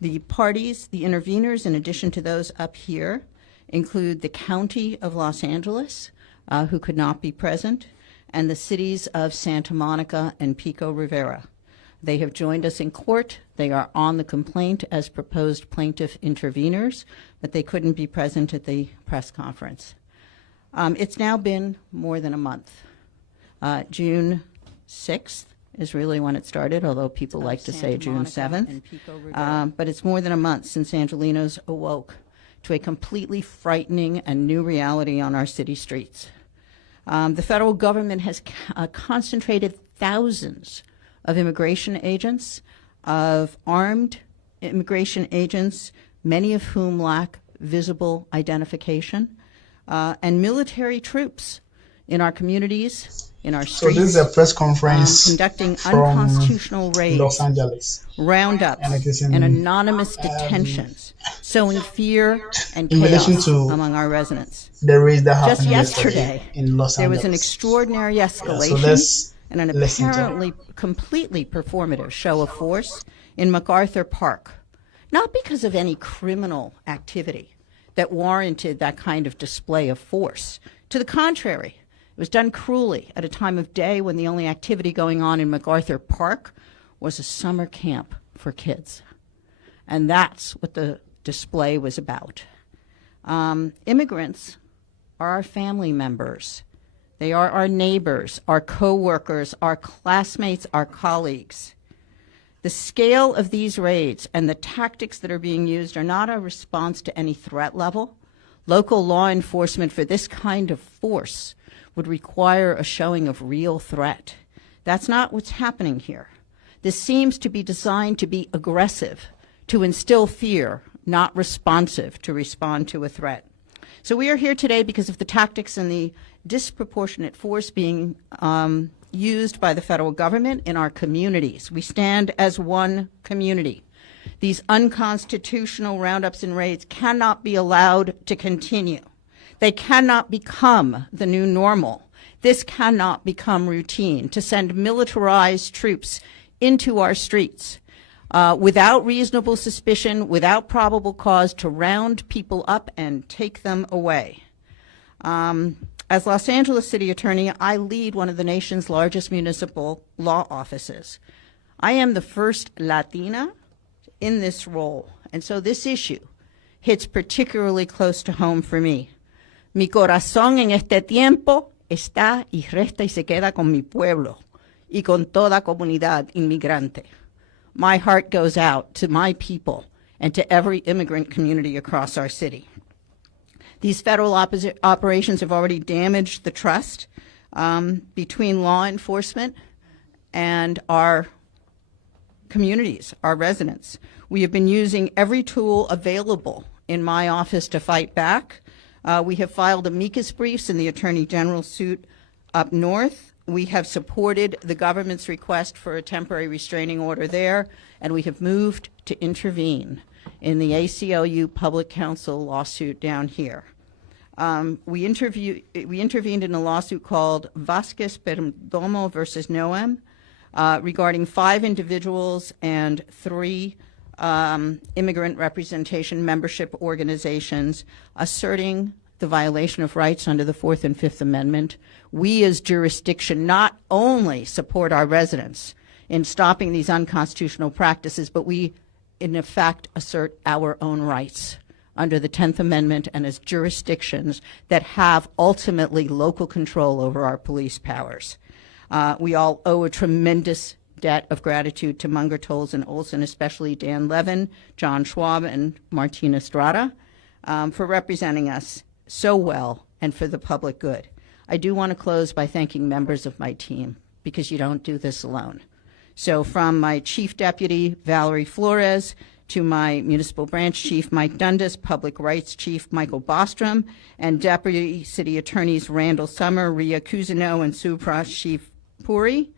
The parties, the interveners, in addition to those up here, include the County of Los Angeles, who could not be present, and the cities of Santa Monica and Pico Rivera. They have joined us in court. They are on the complaint as proposed plaintiff interveners, but they couldn't be present at the press conference. It's now been more than a month. June 6th is really when it started, although people like to say June 7th. But it's more than a month since Angelenos awoke to a completely frightening and new reality on our city streets. The federal government has concentrated thousands of immigration agents, of armed immigration agents, many of whom lack visible identification, and military troops in our communities, in our streets. So this is a press conference conducting unconstitutional raids, Los Angeles, roundups, and anonymous detentions, sowing fear and chaos among our residents. The raid that happened Just yesterday, in Los Angeles, there was an extraordinary escalation and an apparently completely performative show of force in MacArthur Park, not because of any criminal activity that warranted that kind of display of force. To the contrary, it was done cruelly at a time of day when the only activity going on in MacArthur Park was a summer camp for kids. And that's what the display was about. Immigrants are our family members. They are our neighbors, our co-workers, our classmates, our colleagues. The scale of these raids and the tactics that are being used are not a response to any threat level. Local law enforcement for this kind of force would require a showing of real threat. That's not what's happening here. This seems to be designed to be aggressive, to instill fear, not responsive to respond to a threat. So we are here today because of the tactics and the disproportionate force being used by the federal government in our communities. We stand as one community. These unconstitutional roundups and raids cannot be allowed to continue. They cannot become the new normal. This cannot become routine, to send militarized troops into our streets without reasonable suspicion, without probable cause, to round people up and take them away. As Los Angeles City Attorney, I lead one of the nation's largest municipal law offices. I am the first Latina in this role, and so this issue hits particularly close to home for me. Mi corazón en este tiempo está y resta y se queda con mi pueblo y con toda comunidad inmigrante. My heart goes out to my people and to every immigrant community across our city. These federal operations have already damaged the trust between law enforcement and our communities, our residents. We have been using every tool available in my office to fight back. We have filed amicus briefs in the Attorney General's suit up north. We have supported the government's request for a temporary restraining order there, and we have moved to intervene in the ACLU Public Counsel lawsuit down here. We intervened in a lawsuit called Vasquez Perdomo versus Noem regarding 5 individuals and 3 immigrant representation membership organizations asserting the violation of rights under the 4th and 5th Amendment. We as jurisdiction not only support our residents in stopping these unconstitutional practices, but we in effect assert our own rights under the 10th Amendment and as jurisdictions that have ultimately local control over our police powers. We all owe a tremendous debt of gratitude to Munger, Tolles, and Olson, especially Dan Levin, John Schwab, and Martina Estrada for representing us so well and for the public good. I do want to close by thanking members of my team because you don't do this alone. So from my Chief Deputy, Valerie Flores, to my Municipal Branch Chief, Mike Dundas, Public Rights Chief, Michael Bostrom, and Deputy City Attorneys Randall Summer, Ria Cousineau, and Supra Chief Puri,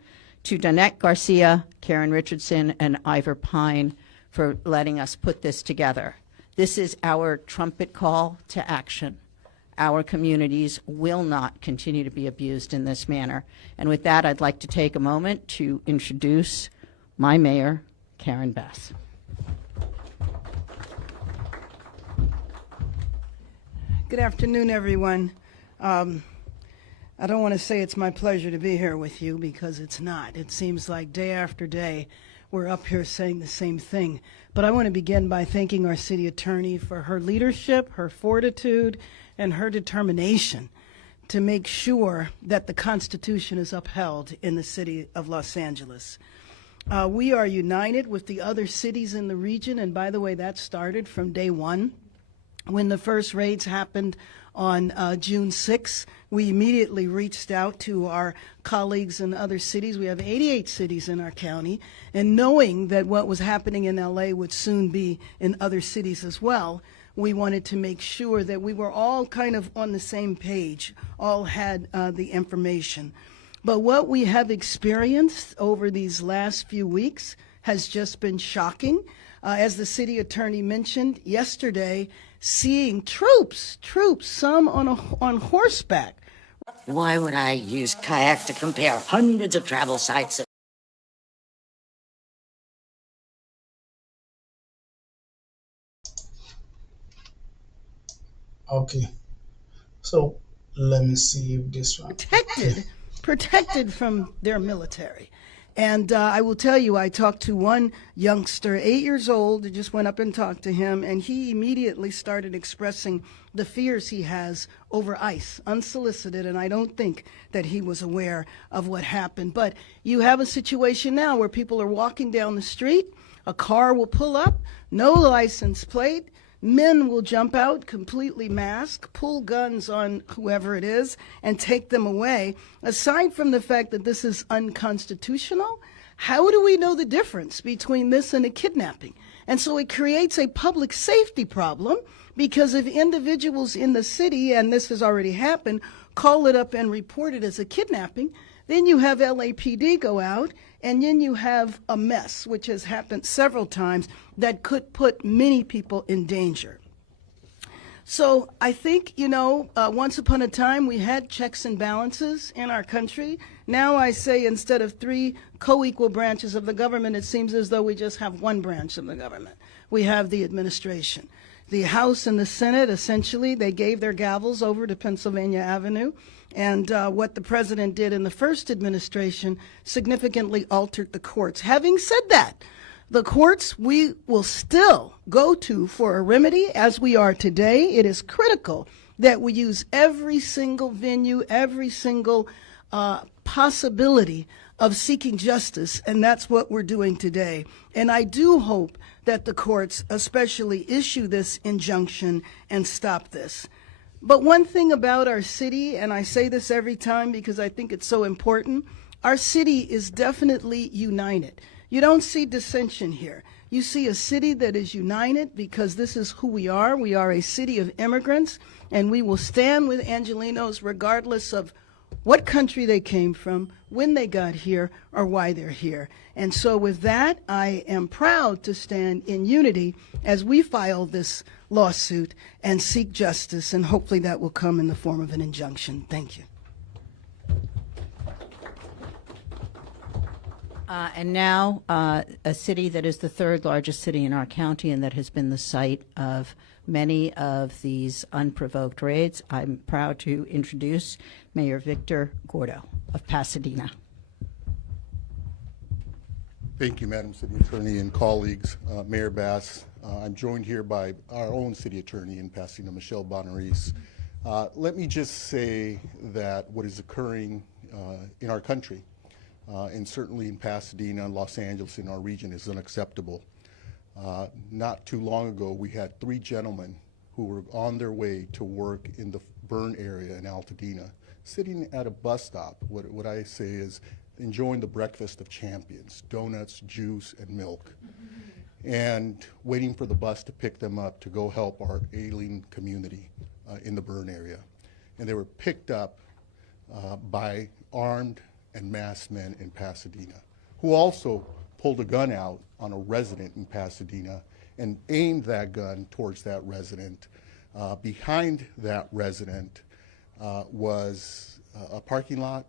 to Danette Garcia, Karen Richardson, and Ivor Pine for letting us put this together. This is our trumpet call to action. Our communities will not continue to be abused in this manner. And with that, I'd like to take a moment to introduce my mayor, Karen Bass. Good afternoon, everyone. I don't want to say it's my pleasure to be here with you because it's not. It seems like day after day we're up here saying the same thing. But I want to begin by thanking our city attorney for her leadership, her fortitude, and her determination to make sure that the Constitution is upheld in the city of Los Angeles. We are united with the other cities in the region, and by the way, that started from day one. When the first raids happened on June 6th, we immediately reached out to our colleagues in other cities. We have 88 cities in our county, and knowing that what was happening in LA would soon be in other cities as well, we wanted to make sure that we were all kind of on the same page, all had the information. But what we have experienced over these last few weeks has just been shocking. As the city attorney mentioned yesterday, seeing troops, some on horseback. Why would I use kayak to compare hundreds of travel sites? Okay. So let me see if this one. Protected from their military. And I will tell you, I talked to one youngster, 8 years old, I just went up and talked to him, and he immediately started expressing the fears he has over ICE, unsolicited, and I don't think that he was aware of what happened. But you have a situation now where people are walking down the street, a car will pull up, no license plate, men will jump out completely masked, pull guns on whoever it is, and take them away. Aside from the fact that this is unconstitutional, how do we know the difference between this and a kidnapping? And so it creates a public safety problem because if individuals in the city, and this has already happened, call it up and report it as a kidnapping, then you have LAPD go out, and then you have a mess, which has happened several times, that could put many people in danger. So I think, once upon a time we had checks and balances in our country. Now I say instead of three co-equal branches of the government, it seems as though we just have one branch of the government. We have the administration. The House and the Senate, essentially, they gave their gavels over to Pennsylvania Avenue. And what the president did in the first administration significantly altered the courts. Having said that, the courts we will still go to for a remedy as we are today. It is critical that we use every single venue, every single possibility of seeking justice, and that's what we're doing today. And I do hope that the courts especially issue this injunction and stop this. But one thing about our city, and I say this every time because I think it's so important, our city is definitely united. You don't see dissension here. You see a city that is united because this is who we are. We are a city of immigrants, and we will stand with Angelenos regardless of what country they came from, when they got here, or why they're here. And so with that, I am proud to stand in unity as we file this lawsuit and seek justice, and hopefully that will come in the form of an injunction. Thank you. And now a city that is the third largest city in our county and that has been the site of many of these unprovoked raids. I'm proud to introduce Mayor Victor Gordo of Pasadena. Thank you, Madam City Attorney and colleagues. Mayor Bass, I'm joined here by our own City Attorney in Pasadena, Michelle Bonaris. Let me just say that what is occurring in our country, and certainly in Pasadena and Los Angeles in our region, is unacceptable. Not too long ago, we had 3 gentlemen who were on their way to work in the burn area in Altadena, sitting at a bus stop. What I say is enjoying the breakfast of champions, donuts, juice, and milk, and waiting for the bus to pick them up to go help our ailing community in the burn area. And they were picked up by armed and masked men in Pasadena, who also pulled a gun out on a resident in Pasadena and aimed that gun towards that resident. Behind that resident was a parking lot,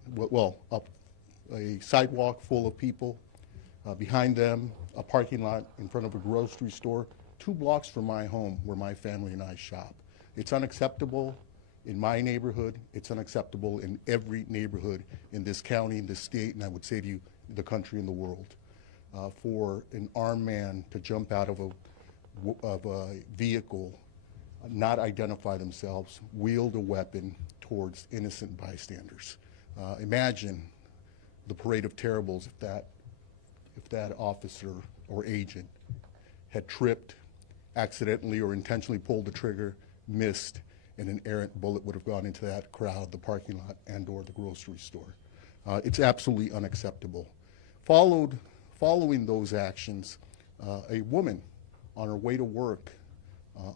a sidewalk full of people. Behind them, a parking lot in front of a grocery store, 2 blocks from my home where my family and I shop. It's unacceptable in my neighborhood. It's unacceptable in every neighborhood in this county, in this state, and I would say to you, the country and the world. For an armed man to jump out of a vehicle, not identify themselves, wield a weapon towards innocent bystanders. Imagine the parade of terribles if that officer or agent had tripped, accidentally or intentionally pulled the trigger, missed, and an errant bullet would have gone into that crowd, the parking lot, and or the grocery store. It's absolutely unacceptable. Following those actions, a woman on her way to work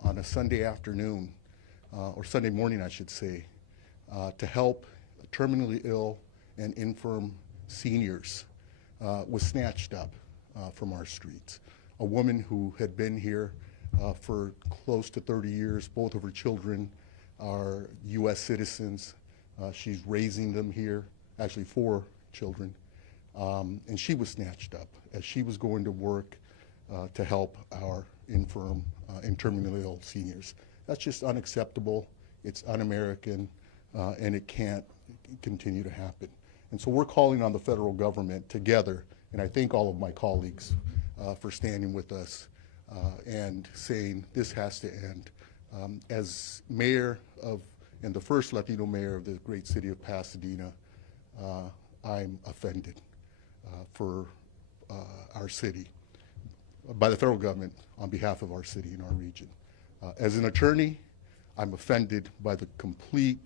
on a Sunday afternoon, or Sunday morning, I should say, to help terminally ill and infirm seniors, was snatched up from our streets. A woman who had been here for close to 30 years. Both of her children are U.S. citizens. She's raising them here, actually 4 children. And she was snatched up as she was going to work to help our infirm and terminally ill seniors. That's just unacceptable. It's un-American, and it can't continue to happen. And so we're calling on the federal government together, and I thank all of my colleagues for standing with us and saying this has to end. As mayor of, and the first Latino mayor of the great city of Pasadena, I'm offended for our city by the federal government on behalf of our city and our region. As an attorney, I'm offended by the complete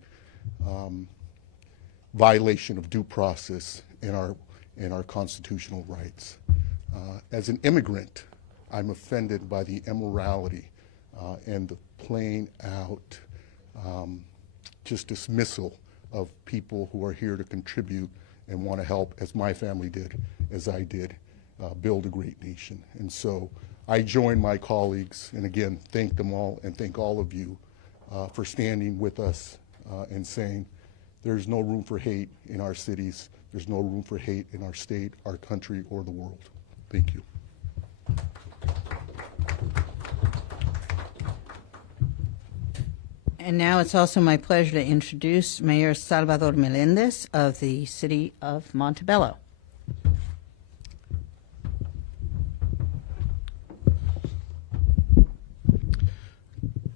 violation of due process in our constitutional rights. As an immigrant, I'm offended by the immorality and the plain out just dismissal of people who are here to contribute and want to help, as my family did, as I did, build a great nation. And so I join my colleagues, and again, thank them all and thank all of you for standing with us and saying there's no room for hate in our cities. There's no room for hate in our state, our country, or the world. Thank you. And now it's also my pleasure to introduce Mayor Salvador Melendez of the city of Montebello.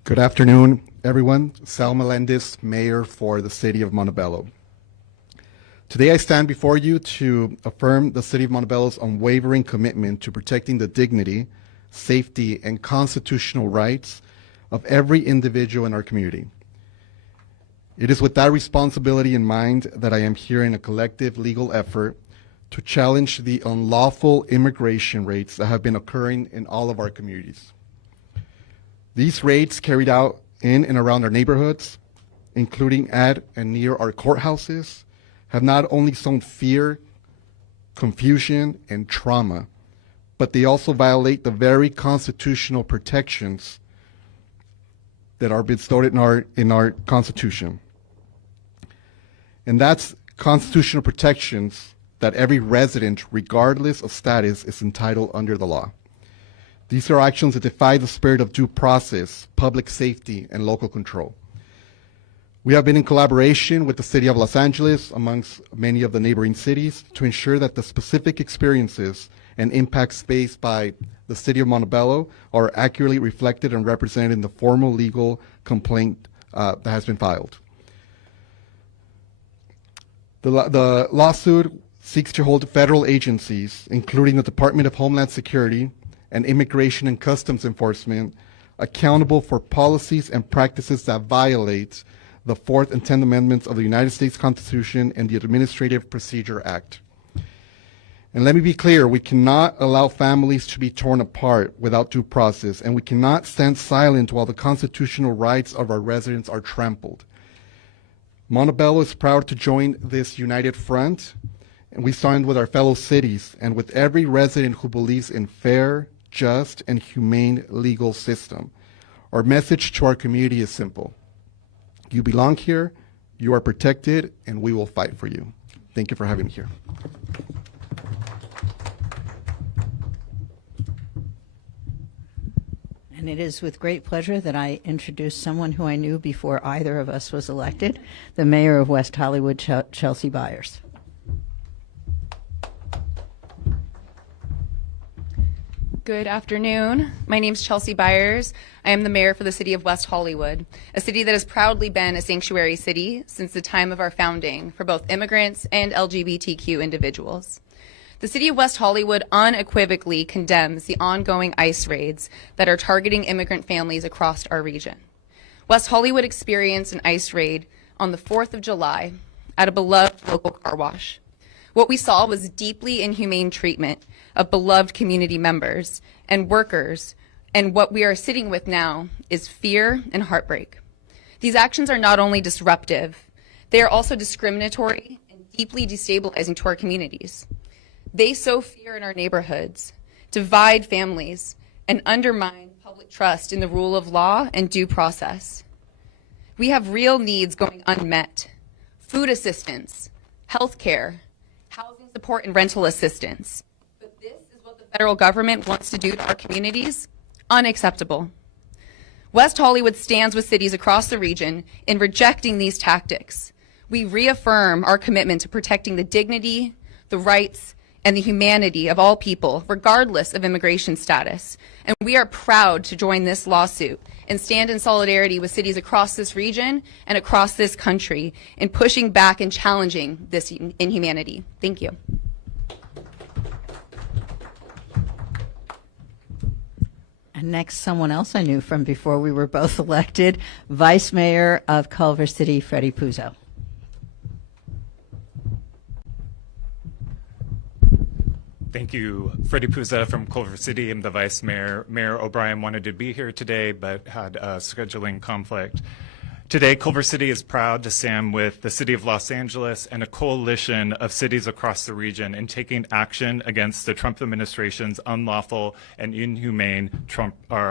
Good afternoon, everyone. Sal Melendez, Mayor for the City of Montebello. Today I stand before you to affirm the City of Montebello's unwavering commitment to protecting the dignity, safety, and constitutional rights of every individual in our community. It is with that responsibility in mind that I am here in a collective legal effort to challenge the unlawful immigration raids that have been occurring in all of our communities. These raids carried out in and around our neighborhoods, including at and near our courthouses, have not only sown fear, confusion, and trauma, but they also violate the very constitutional protections that are bestowed in our Constitution. And that's constitutional protections that every resident, regardless of status, is entitled under the law. These are actions that defy the spirit of due process, public safety, and local control. We have been in collaboration with the City of Los Angeles, amongst many of the neighboring cities, to ensure that the specific experiences and impacts faced by the City of Montebello are accurately reflected and represented in the formal legal complaint that has been filed. The lawsuit seeks to hold federal agencies, including the Department of Homeland Security and Immigration and Customs Enforcement, accountable for policies and practices that violate the 4th and 10th Amendments of the United States Constitution and the Administrative Procedure Act. And let me be clear, we cannot allow families to be torn apart without due process, and we cannot stand silent while the constitutional rights of our residents are trampled. Montebello is proud to join this united front, and we stand with our fellow cities and with every resident who believes in fair, just, and humane legal system. Our message to our community is simple. You belong here, you are protected, and we will fight for you. Thank you for having me here. And it is with great pleasure that I introduce someone who I knew before either of us was elected, the mayor of West Hollywood, Chelsea Byers. Good afternoon. My name is Chelsea Byers. I am the mayor for the city of West Hollywood, a city that has proudly been a sanctuary city since the time of our founding for both immigrants and LGBTQ individuals. The city of West Hollywood unequivocally condemns the ongoing ICE raids that are targeting immigrant families across our region. West Hollywood experienced an ICE raid on the 4th of July at a beloved local car wash. What we saw was deeply inhumane treatment of beloved community members and workers, and what we are sitting with now is fear and heartbreak. These actions are not only disruptive, they are also discriminatory and deeply destabilizing to our communities. They sow fear in our neighborhoods, divide families, and undermine public trust in the rule of law and due process. We have real needs going unmet: food assistance, health care, housing support, and rental assistance. But this is what the federal government wants to do to our communities? Unacceptable. West Hollywood stands with cities across the region in rejecting these tactics. We reaffirm our commitment to protecting the dignity, the rights, and the humanity of all people, regardless of immigration status. And we are proud to join this lawsuit and stand in solidarity with cities across this region and across this country in pushing back and challenging this inhumanity. Thank you. And next, someone else I knew from before we were both elected, Vice Mayor of Culver City, Freddie Puzo. Thank you. Freddie Puza from Culver City. I'm the vice mayor. Mayor O'Brien wanted to be here today, but had a scheduling conflict. Today, Culver City is proud to stand with the City of Los Angeles and a coalition of cities across the region in taking action against the Trump administration's unlawful and inhumane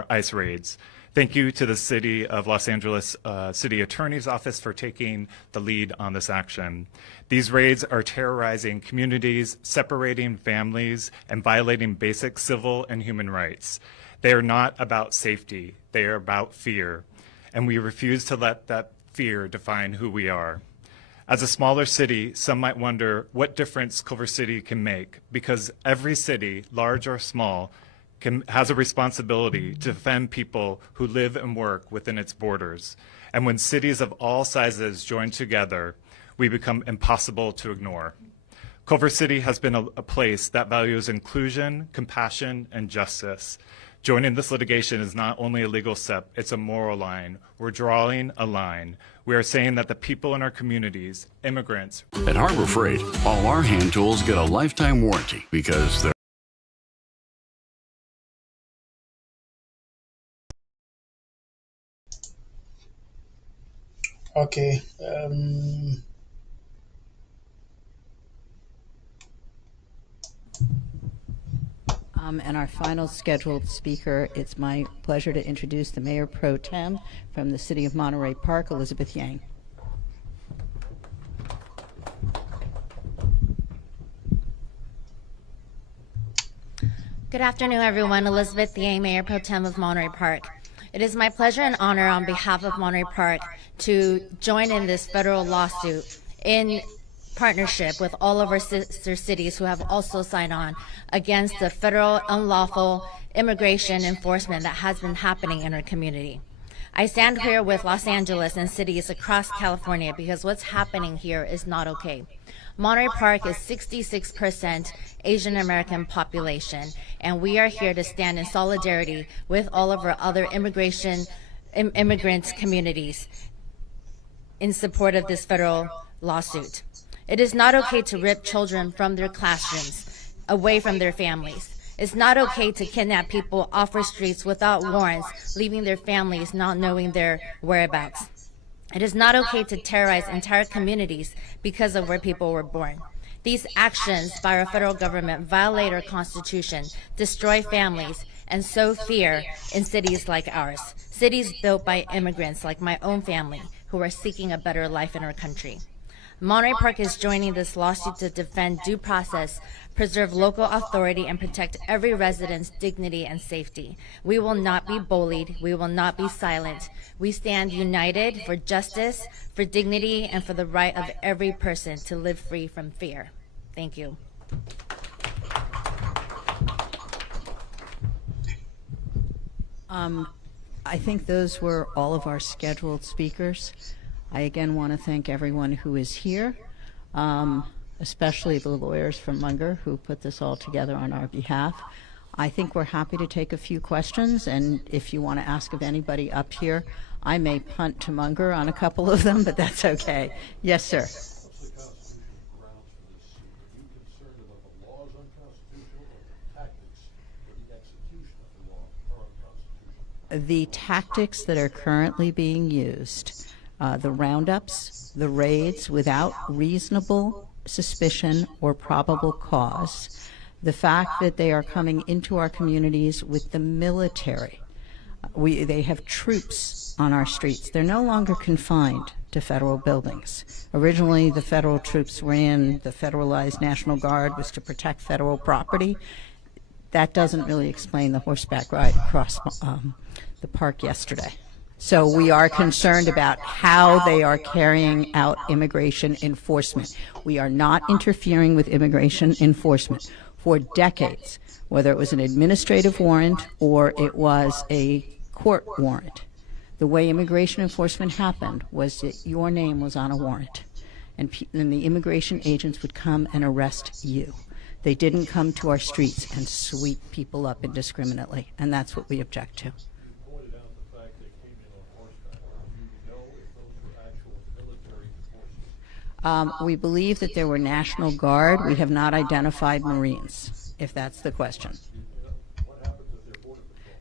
ICE raids. Thank you to the City of Los Angeles City Attorney's Office for taking the lead on this action. These raids are terrorizing communities, separating families, and violating basic civil and human rights. They are not about safety, they are about fear, and we refuse to let that fear define who we are. As a smaller city, some might wonder what difference Culver City can make, because every city, large or small, has a responsibility to defend people who live and work within its borders. And when cities of all sizes join together, we become impossible to ignore. Culver City has been a place that values inclusion, compassion, and justice. Joining this litigation is not only a legal step, it's a moral line. We're drawing a line. We are saying that the people in our communities, immigrants. At Harbor Freight, all our hand tools get a lifetime warranty because they're Okay. And our final scheduled speaker, it's my pleasure to introduce the Mayor Pro Tem from the City of Monterey Park, Elizabeth Yang. Good afternoon, everyone. Elizabeth Yang, Mayor Pro Tem of Monterey Park. It is my pleasure and honor on behalf of Monterey Park to join in this federal lawsuit in partnership with all of our sister cities who have also signed on against the federal unlawful immigration enforcement that has been happening in our community. I stand here with Los Angeles and cities across California because what's happening here is not okay. Monterey Park is 66% Asian American population, and we are here to stand in solidarity with all of our other immigrant communities in support of this federal lawsuit. It is not okay to rip children from their classrooms, away from their families. It's not okay to kidnap people off our streets without warrants, leaving their families not knowing their whereabouts. It is not okay to terrorize entire communities because of where people were born. These actions by our federal government violate our Constitution, destroy families, and sow fear in cities like ours, cities built by immigrants like my own family who are seeking a better life in our country. Monterey Park is joining this lawsuit to defend due process, preserve local authority, and protect every resident's dignity and safety. We will not be bullied. We will not be silent. We stand united for justice, for dignity, and for the right of every person to live free from fear. Thank you. I think those were all of our scheduled speakers. I again want to thank everyone who is here, especially the lawyers from Munger who put this all together on our behalf. I think we're happy to take a few questions, and if you want to ask of anybody up here, I may punt to Munger on a couple of them, but that's okay. Yes, sir. The tactics that are currently being used, the roundups, the raids without reasonable suspicion or probable cause, the fact that they are coming into our communities with the military. They have troops on our streets. They're no longer confined to federal buildings. Originally, the federal troops were in. The Federalized National Guard was to protect federal property. That doesn't really explain the horseback ride across the park yesterday. So we are concerned about how they are carrying out immigration enforcement. We are not interfering with immigration enforcement. For decades, whether it was an administrative warrant or it was a court warrant, the way immigration enforcement happened was that your name was on a warrant, and the immigration agents would come and arrest you. They didn't come to our streets and sweep people up indiscriminately, and that's what we object to. We believe that there were National Guard. We have not identified Marines, if that's the question.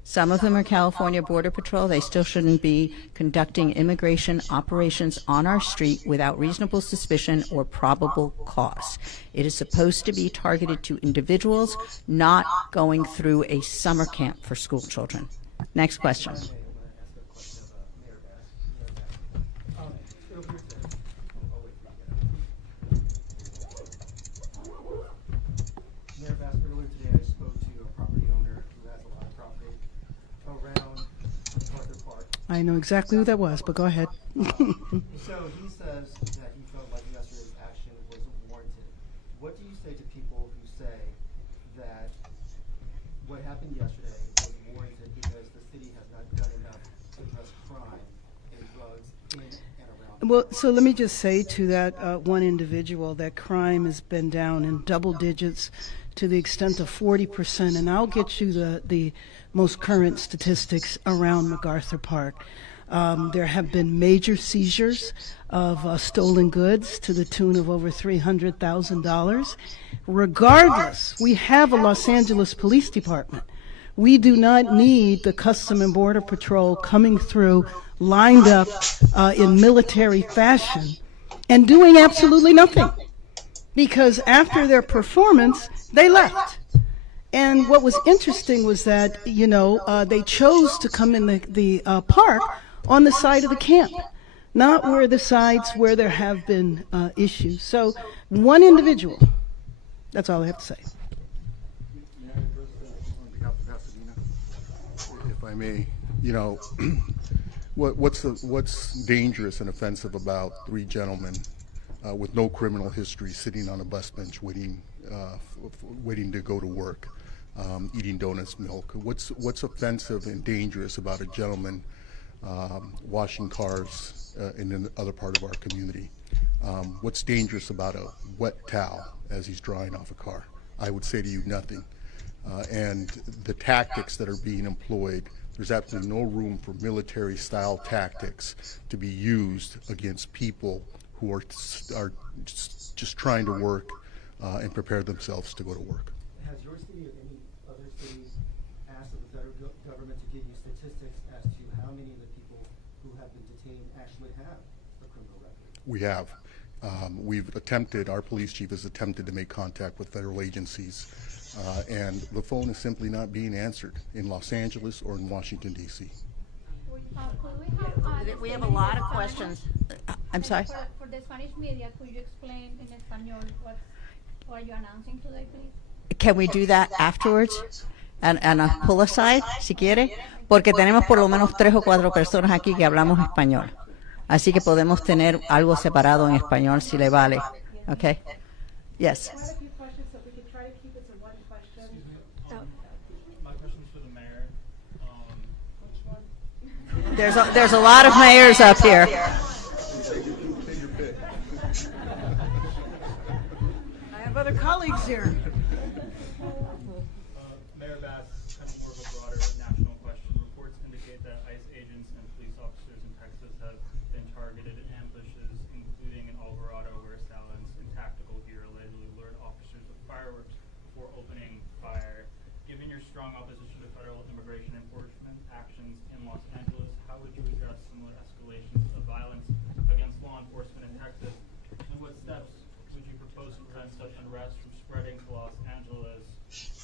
Some of them are California Border Patrol. They still shouldn't be conducting immigration operations on our street without reasonable suspicion or probable cause. It is supposed to be targeted to individuals, not going through a summer camp for school children. Next question. I know exactly who that was, but go ahead. So he says that he felt like yesterday's action was warranted. What do you say to people who say that what happened yesterday was warranted because the city has not done enough to address crime and drugs in and around? Well, so let me just say to that one individual that crime has been down in double digits to the extent of 40%, and I'll get you the most current statistics around MacArthur Park. There have been major seizures of stolen goods to the tune of over $300,000. Regardless, we have a Los Angeles Police Department. We do not need the Custom and Border Patrol coming through lined up in military fashion and doing absolutely nothing. Because after their performance, they left. And what was interesting was that, they chose to come in the park on the side of the camp, not where the sides where there have been issues. So one individual, that's all I have to say. On behalf of Pasadena, if I may, what's dangerous and offensive about three gentlemen with no criminal history sitting on a bus bench waiting to go to work, eating donuts, milk? What's offensive and dangerous about a gentleman washing cars in another part of our community? What's dangerous about a wet towel as he's drying off a car? I would say to you, nothing. And the tactics that are being employed, there's absolutely no room for military-style tactics to be used against people who are just trying to work and prepare themselves to go to work. Has your city or any other cities asked the federal government to give you statistics as to how many of the people who have been detained actually have a criminal record? We have. Our police chief has attempted to make contact with federal agencies, and the phone is simply not being answered in Los Angeles or in Washington, D.C. We have a lot of questions. I'm sorry? For the Spanish media, could you explain in Espanol what are you announcing today, please? Can we do that afterwards? And pull aside, si quiere, porque tenemos por lo menos 3 o 4 personas aquí que hablamos español. Así que podemos tener algo separado en español si le vale. Okay? Yes. I have a few questions, so if we could try to keep it to one question. My question's for the mayor. There's a lot of mayors up here. I have other colleagues here. Mayor Bass, kind of more of a broader national question. Reports indicate that ICE agents and police officers in Texas have been targeted in ambushes, including in Alvarado, where assailants in tactical gear allegedly lured officers with fireworks before opening fire. Given your strong opposition to federal immigration enforcement actions in Los Angeles, how would you address similar escalations of violence against law enforcement in Texas? And what steps would you propose to prevent such unrest from spreading to Los Angeles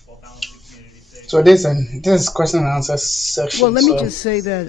while balancing community safety? So this is question and answer section. Well, let me so- just say that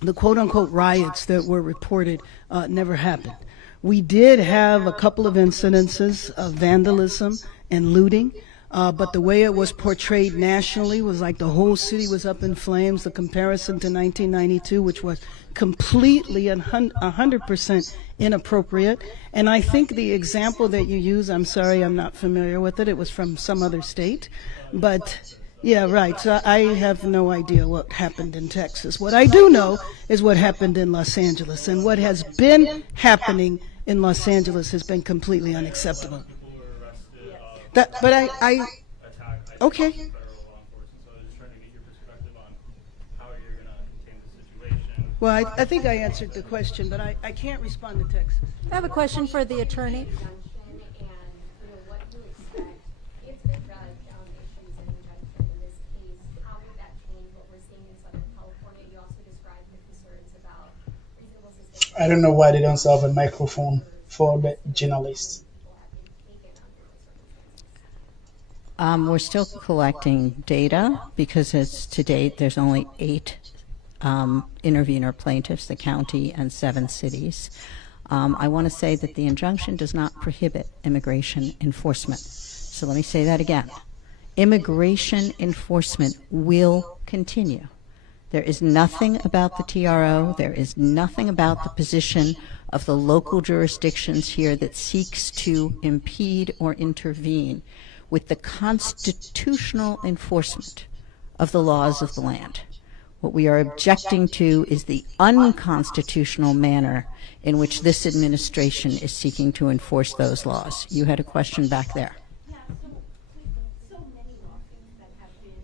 the quote-unquote riots that were reported never happened. We did have a couple of incidences of vandalism and looting, but the way it was portrayed nationally was like the whole city was up in flames. The comparison to 1992, which was completely 100% inappropriate. And I think the example that you use, I'm sorry, I'm not familiar with it. It was from some other state, but yeah, right. So I have no idea what happened in Texas. What I do know is what happened in Los Angeles, and what has been happening in Los Angeles has been completely unacceptable. But I okay. Well, I think I answered the question, but I can't respond to text. I have a question for the attorney. I don't know why they don't have a microphone for the journalists. We're still collecting data because it's to date there's only 8 intervener plaintiffs, the county and 7 cities. I want to say that the injunction does not prohibit immigration enforcement. So let me say that again. Immigration enforcement will continue. There is nothing about the TRO, there is nothing about the position of the local jurisdictions here that seeks to impede or intervene with the constitutional enforcement of the laws of the land. What we are objecting to is the unconstitutional manner in which this administration is seeking to enforce those laws. You had a question back there. Yeah, so many lawsuits that have been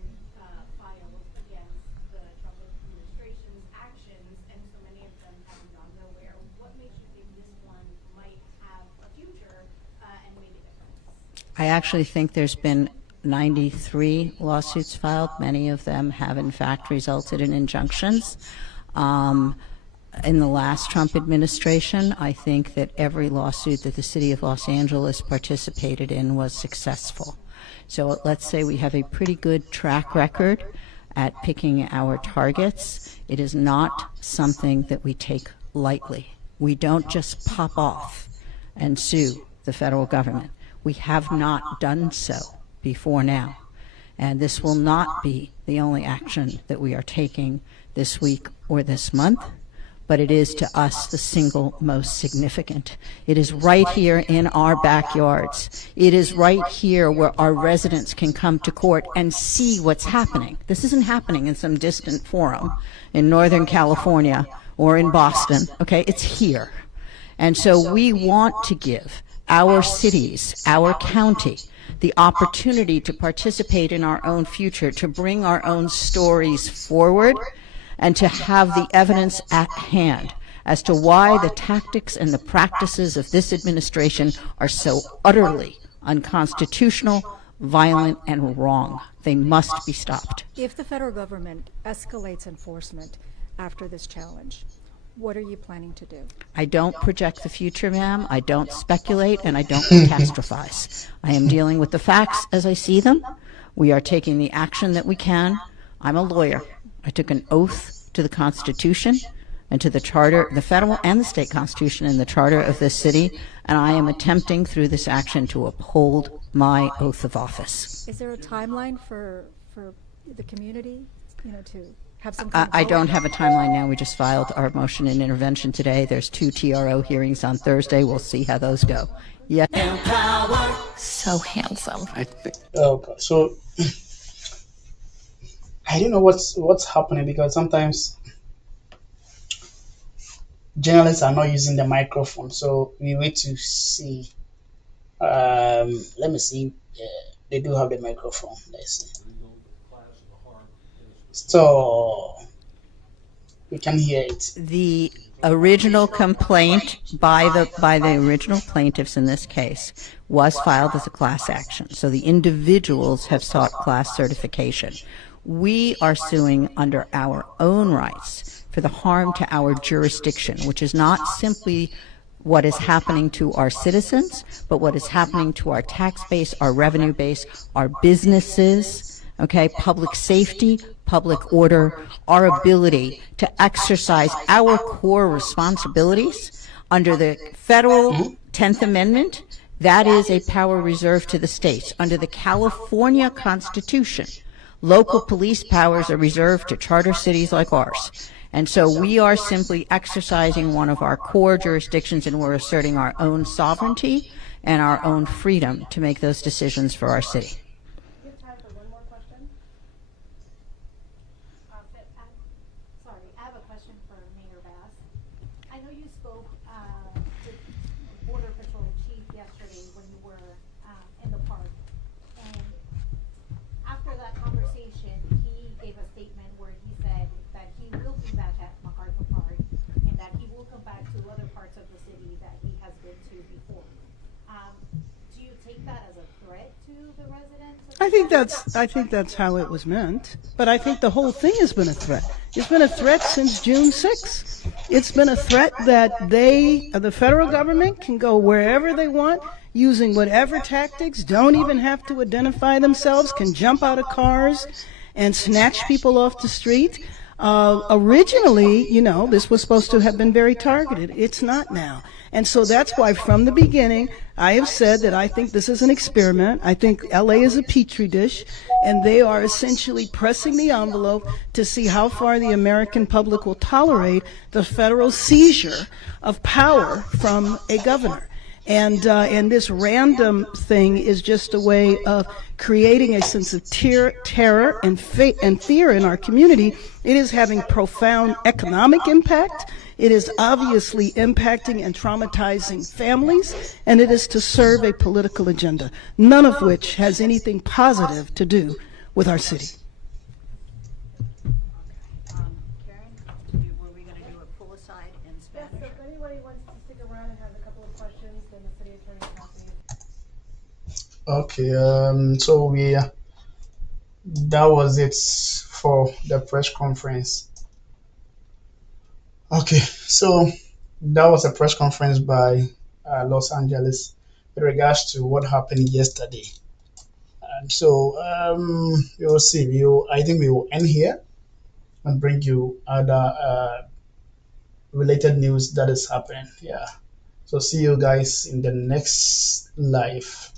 filed against the Trump administration's actions, and so many of them have gone nowhere. What makes you think this one might have a future and make a difference? I actually think there's been 93 lawsuits filed. Many of them have, in fact, resulted in injunctions. In the last Trump administration, I think that every lawsuit that the city of Los Angeles participated in was successful. So let's say we have a pretty good track record at picking our targets. It is not something that we take lightly. We don't just pop off and sue the federal government. We have not done so before now. And this will not be the only action that we are taking this week or this month, but it is to us the single most significant. It is right here in our backyards. It is right here where our residents can come to court and see what's happening. This isn't happening in some distant forum in Northern California or in Boston, okay? It's here. And so we want to give our cities, our county, the opportunity to participate in our own future, to bring our own stories forward, and to have the evidence at hand as to why the tactics and the practices of this administration are so utterly unconstitutional, violent, and wrong. They must be stopped. If the federal government escalates enforcement after this challenge, what are you planning to do? I don't project the future, ma'am. I don't speculate, and I don't catastrophize. I am dealing with the facts as I see them. We are taking the action that we can. I'm a lawyer. I took an oath to the Constitution and to the charter, the federal and the state constitution and the charter of this city, and I am attempting through this action to uphold my oath of office. Is there a timeline for the community, to have some kind of I don't have a timeline now. We just filed our motion in intervention today. There's 2 TRO hearings on Thursday. We'll see how those go. Yeah. So handsome. Okay, so I don't know what's happening because sometimes journalists are not using the microphone, so we wait to see. Let me see. They do have the microphone. Let's see. So we can hear it. The original complaint by the original plaintiffs in this case was filed as a class action. So the individuals have sought class certification. We are suing under our own rights for the harm to our jurisdiction, which is not simply what is happening to our citizens, but what is happening to our tax base, our revenue base, our businesses, okay, public safety, public order, our ability to exercise our core responsibilities under the federal 10th Amendment. That is a power reserved to the states. Under the California Constitution, local police powers are reserved to charter cities like ours. And so we are simply exercising one of our core jurisdictions, and we're asserting our own sovereignty and our own freedom to make those decisions for our city. We have time for one more question. Sorry, I have a question for Mayor Bass. I know you spoke to Border Patrol Chief yesterday when you were in the park, and after that conversation, he gave a statement where he said that he will be back at MacArthur Park and that he will come back to other parts of the city that he has been to before. Do you take that as a threat to the residents? I think that's how it was meant. But I think the whole thing has been a threat. It's been a threat since June 6th. It's been a threat that the federal government, can go wherever they want, using whatever tactics, don't even have to identify themselves, can jump out of cars and snatch people off the street. Originally, this was supposed to have been very targeted. It's not now. And so that's why from the beginning, I have said that I think this is an experiment. I think LA is a petri dish, and they are essentially pressing the envelope to see how far the American public will tolerate the federal seizure of power from a governor. And this random thing is just a way of creating a sense of terror and fear in our community. It is having profound economic impact. It is obviously impacting and traumatizing families, and it is to serve a political agenda, none of which has anything positive to do with our city. Karen, were we going to do a pull aside in Spanish? Yes, so if anybody wants to stick around and has a couple of questions, then the city attorney will Okay, so that was it for the press conference. Okay, so that was a press conference by Los Angeles with regards to what happened yesterday. So we will see. I think we will end here and bring you other related news that is happening. Yeah. So see you guys in the next live.